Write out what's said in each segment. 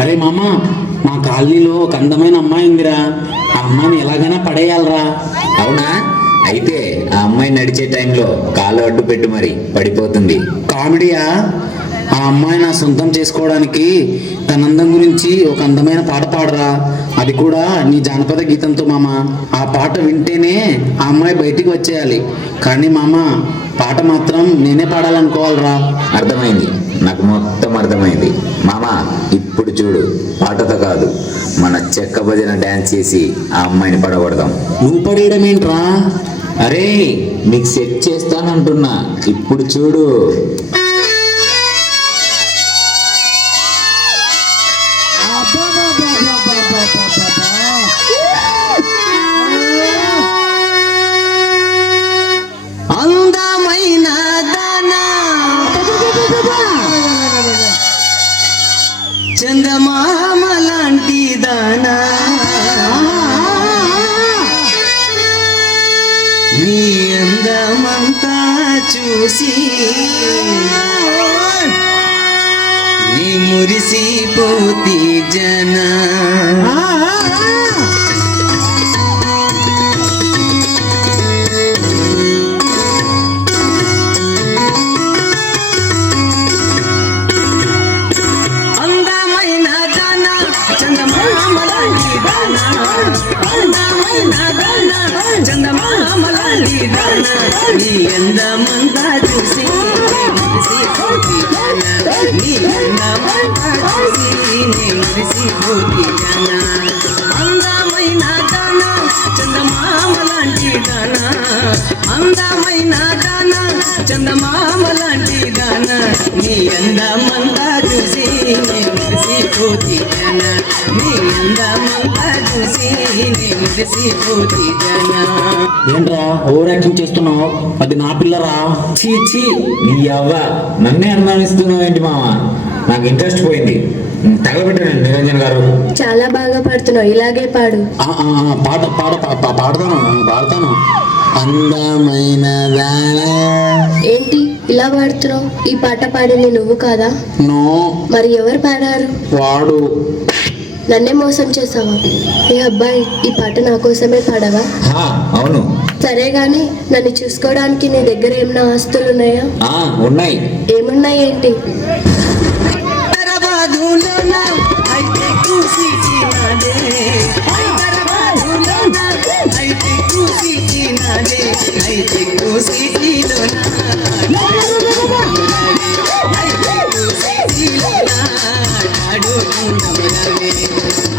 అరే మామ, మా కాలనీలో ఒక అందమైన అమ్మాయి ఉందిరా. ఆ అమ్మాయిని ఎలాగైనా పడేయాలరా. అవునా? అయితే ఆ అమ్మాయి నడిచే టైంలో కాలు అడ్డు పెట్టు, మరి పడిపోతుంది. కామెడీయా? ఆ అమ్మాయి నా సొంతం చేసుకోవడానికి తన అందం గురించి ఒక అందమైన పాట పాడరా. అది కూడా నీ జానపద గీతంతో మామ. ఆ పాట వింటేనే ఆ అమ్మాయి బయటికి వచ్చేయాలి. కానీ మామ, పాట మాత్రం నేనే పాడాలనుకోవాలరా. అర్థమైంది, నాకు మొత్తం అర్థమైంది. మామ, ఇప్పుడు చూడు, పాటతో కాదు, మన చెక్క భజన డ్యాన్స్ చేసి ఆ అమ్మాయిని పడగొడదాం. నువ్వు పడేయడం ఏంట్రా? అరే, నీకు సెట్ చేస్తానంటున్నా, ఇప్పుడు చూడు. అందమైన దానా, చందమామ లాంటి దానా, నీ అందమంతా చూసి నీ మురిసిపోతి జనా. నీ అందమంతా చూసి నీ అందమంతా చూసి నీ మురిసిపోతి జనా. అందమైన దానా, చందమామ లాంటి దానా, అందమైన దానా, చందమామ లాంటి దానా, నీ అందమంతా చూసి నీ మురిసిపోతి జనా, నీ అందమంతా చూసి నీ మురిసిపోతి జనా. ఏంట్రా ఓవర్ యాక్టింగ్ చేస్తున్నావు? అది నా పిల్లరా. చీ చీ, నీ అవ్వ, నన్నే అనుమానిస్తున్నావు ఏంటి మామ? నాకు ఇంట్రెస్ట్ పోయింది. తగలబెట్టండి నిరంజన్ గారు. చాలా బాగా పాడుతున్నావు, ఇలాగే పాడు. పాట పాట పాడతాను. అందమైన దానా. ఏంటి ఇలా పాడుతున్నావు? ఈ పాట పాడింది నువ్వు కాదా? నో. మరి ఎవరు పాడారు? వాడు. నన్నే మోసం చేసావా? ఏ అబ్బాయి, ఈ పాట నా కోసమే పాడవా? అవును. సరే గాని నన్ను చూసుకోవడానికి నీ దగ్గర ఏమైనా ఆస్తులు ఉన్నాయా? ఉన్నాయి. ఏమున్నాయి ఏంటి?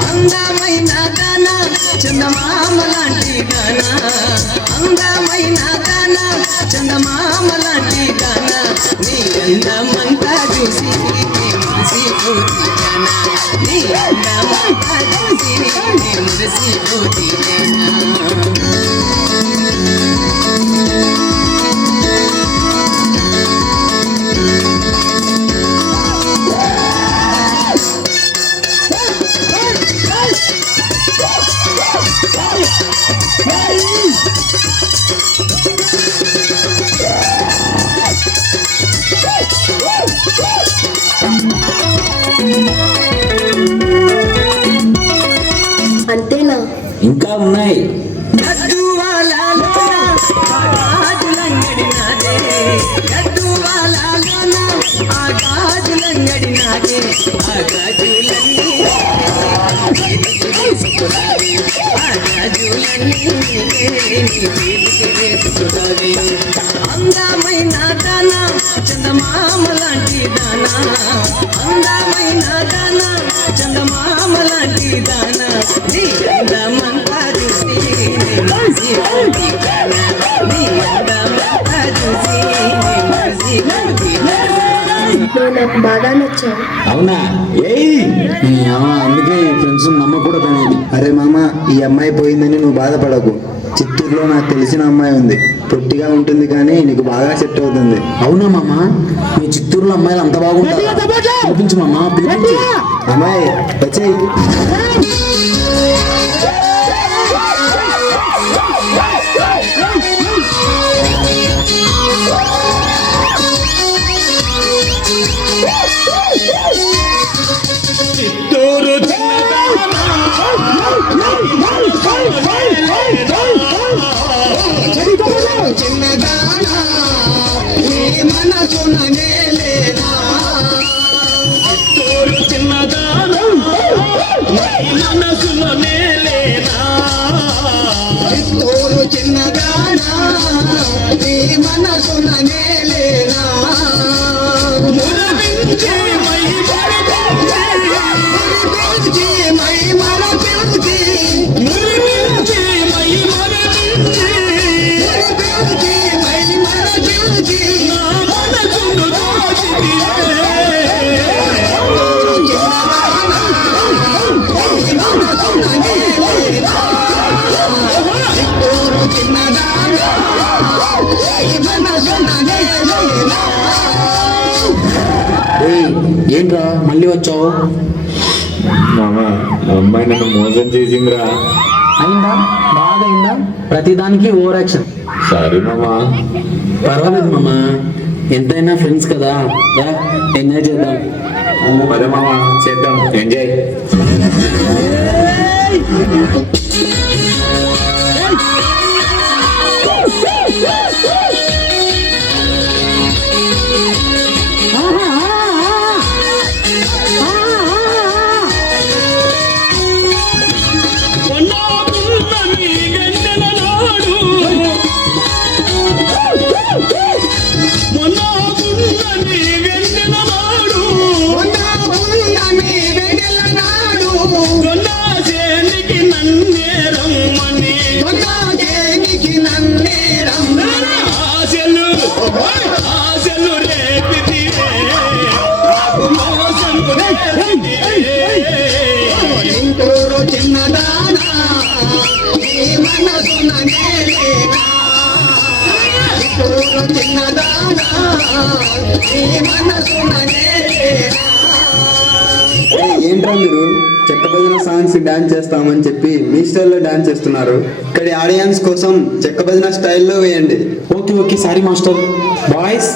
అందమైన దానా, చందమామ లాంటి దానా, అందమైన దానా, చందమామ లాంటి దానా, నీ అందమంతా చూసి నీ మురిసిపోతి జనా, నీ అందమంతా చూసి నీ మురిసిపోతి జనా. అంతేనా? ఇంకా ఉన్నాయి. అందమైన దానా, చందమామ లాంటి దానా, అందమైన దానా, చందమామ లాంటి దానా, నీ అందమంతా చూసి నీ మురిసిపోతి జనా, నీ అందమంతా చూసి నీ మురిసిపోతి జనా. నువ్వు నాకు బాగా నచ్చావు. అవునా? అందుకే ఈ ఫ్రెండ్స్ నమ్మకూడదనేది. అరే మామ, ఈ అమ్మాయి పోయిందని నువ్వు బాధపడకు. చిత్తూరులో నాకు తెలిసిన అమ్మాయి ఉంది. పొట్టిగా ఉంటుంది కానీ నీకు బాగా సెట్ అవుతుంది. అవునా మామ? మీ చిత్తూరులో అమ్మాయిలు అంత బాగుంటారు? పిలిపించు మామ, పిలిపించు. అమ్మాయి వచ్చేయి. చిత్తూరు చిత్తూరు చిన్నదానా నీ మనసులో నేలేనా చిత్తూరు చిన్నదానా నీ మనసున నేలేనా మురవించే మై మురిపించి మై మరపించి మురవించే మై మరవించే మురిపించి మై మరపించి నా మనసును దోచితివే చిత్తూరు చిన్నదానా నీ మనసున నేలేనా ఏయ్, ఏంట్రా మళ్ళీ వచ్చావు? మామ అమ్మాయి నన్ను మోసం చేసిందిరా. అయిందా? బాగా అయిందా? ప్రతిదానికి ఓవర్ యాక్షన్. సారీ మామా. పర్వాలేదు మామ, ఎంతైనా ఫ్రెండ్స్ కదా, ఎంజాయ్ చేద్దాం. పద మామ చేద్దాం ఎంజాయ్. కొన్నాకున్న నీ గంటల నాడు మొన్నాకున్న నీ గంటల నాడు ఉన్నమి వెడల నాడు కొన్నా చేనికి నన్నేరమ్మని కొన్నాదేనికి నన్నే రమ్మని ఆశలు రేపితివే నాకు మోసము రేపితివే చిత్తూరు చిన్నదానా నీ మనసున నేలేనా చిత్తూరు చిన్నదానా నీ మనసున నేలేనా ఏంట్రా మీరు చెక్క భజన సాంగ్స్ డాన్స్ చేస్తామని చెప్పి మీ స్టైల్లో డాన్స్ చేస్తున్నారు. ఇక్కడి ఆడియన్స్ కోసం చెక్క భజన స్టైల్లో వేయండి. Okay okay, sorry master. Boys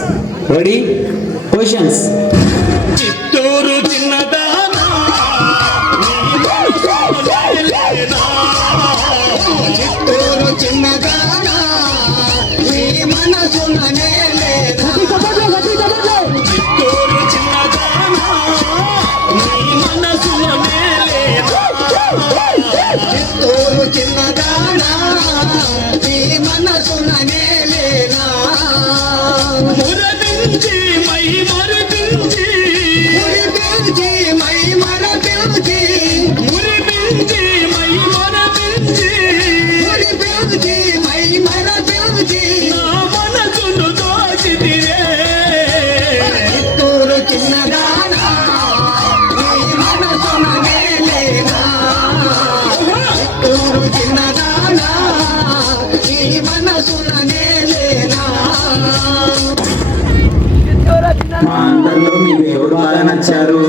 ready, positions. Chittoor చిన్నదానా నీ మనసులో నేలేనా చిత్తూరు చిన్నదానా నీ మనసున నేలేనా చిత్తూరు చిన్నదానా నీ మనసులో నేలేనా చిత్తూరు చిన్నదానా నీ మనసున నేలేనా మురవించి మై మరవించి మురిపించి మై మరపించి మురవించి మై మరవించి మురిపించి మై మరపించి నా మనసును దోచితివే చిత్తూరు చిన్నదానా నీ మనసున నేలేనా చిత్తూరు చిన్నదానా నీ మనసున నేలేనా మా అందరిలో మీకు ఎవరు బాగా నచ్చారు?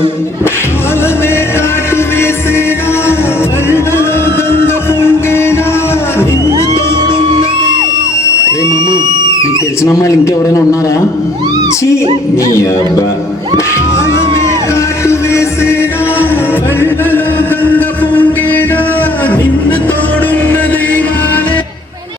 రే మామ, నీకు తెలిసిన అమ్మాయిలు ఇంకెవరైనా ఉన్నారా? ఛీ, నీ అబ్బా కాటు వేసేనా